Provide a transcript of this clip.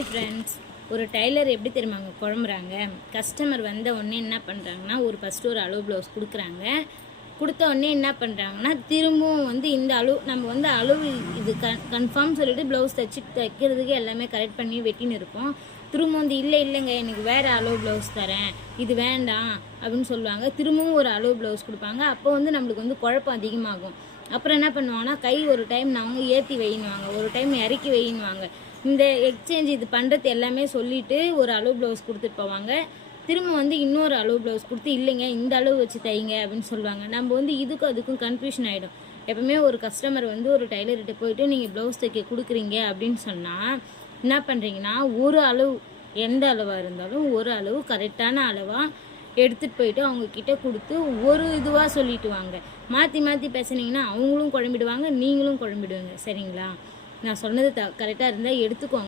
Hi friends, ஒரு tailor எப்படி தெரியுமாங்க குழம்புறாங்க. கஸ்டமர் வந்த உடனே என்ன பண்ணுறாங்கன்னா, ஃபஸ்ட்டு ஒரு அளவு ப்ளவுஸ் கொடுக்குறாங்க. கொடுத்த உடனே என்ன பண்ணுறாங்கன்னா, திரும்பவும் இந்த அளவு நம்ம அளவு இது கன்ஃபார்ம் சொல்லிவிட்டு ப்ளவுஸ் தைக்கிறதுக்கு எல்லாமே கரெக்ட் பண்ணி வெட்டின்னு இருப்போம். திரும்ப இல்லைங்க எனக்கு வேறு அளவு ப்ளவுஸ் தரேன், இது வேண்டாம் அப்படின்னு சொல்லுவாங்க. திரும்பவும் ஒரு அளவு ப்ளவுஸ் கொடுப்பாங்க. அப்போ நம்மளுக்கு குழப்பம் அதிகமாகும். அப்புறம் என்ன பண்ணுவாங்கன்னா, கை ஒரு டைம் ஏற்றி வைன்னுவாங்க, ஒரு டைம் இறக்கி வைன்னுவாங்க. இந்த எக்ஸ்சேஞ்ச் இது பண்ணுறது எல்லாமே சொல்லிவிட்டு ஒரு அளவு ப்ளவுஸ் கொடுத்துட்டு போவாங்க. திரும்ப இன்னொரு அளவு ப்ளவுஸ் கொடுத்து இல்லைங்க இந்த அளவு வச்சு தைங்க அப்படின்னு சொல்லுவாங்க. நம்ம இதுக்கும் அதுக்கும் கன்ஃபியூஷன் ஆகிடும். எப்பவுமே ஒரு கஸ்டமர் ஒரு டைலர்கிட்ட போயிட்டு நீங்கள் ப்ளவுஸ் தைக்க கொடுக்குறீங்க அப்படின்னு சொன்னால் என்ன பண்ணுறீங்கன்னா, ஒரு அளவு எந்த அளவாக இருந்தாலும் ஒரு அளவு கரெக்டான அளவாக எடுத்துகிட்டு போயிட்டு அவங்கக்கிட்ட கொடுத்து ஒரு இதுவாக சொல்லிட்டு வாங்க. மாற்றி மாற்றி பேசுனீங்கன்னா அவங்களும் குழம்பிடுவாங்க, நீங்களும் குழம்பிடுவாங்க. சரிங்களா? நான் சொன்னது கரெக்டாக இருந்தால் எடுத்துக்கோங்க.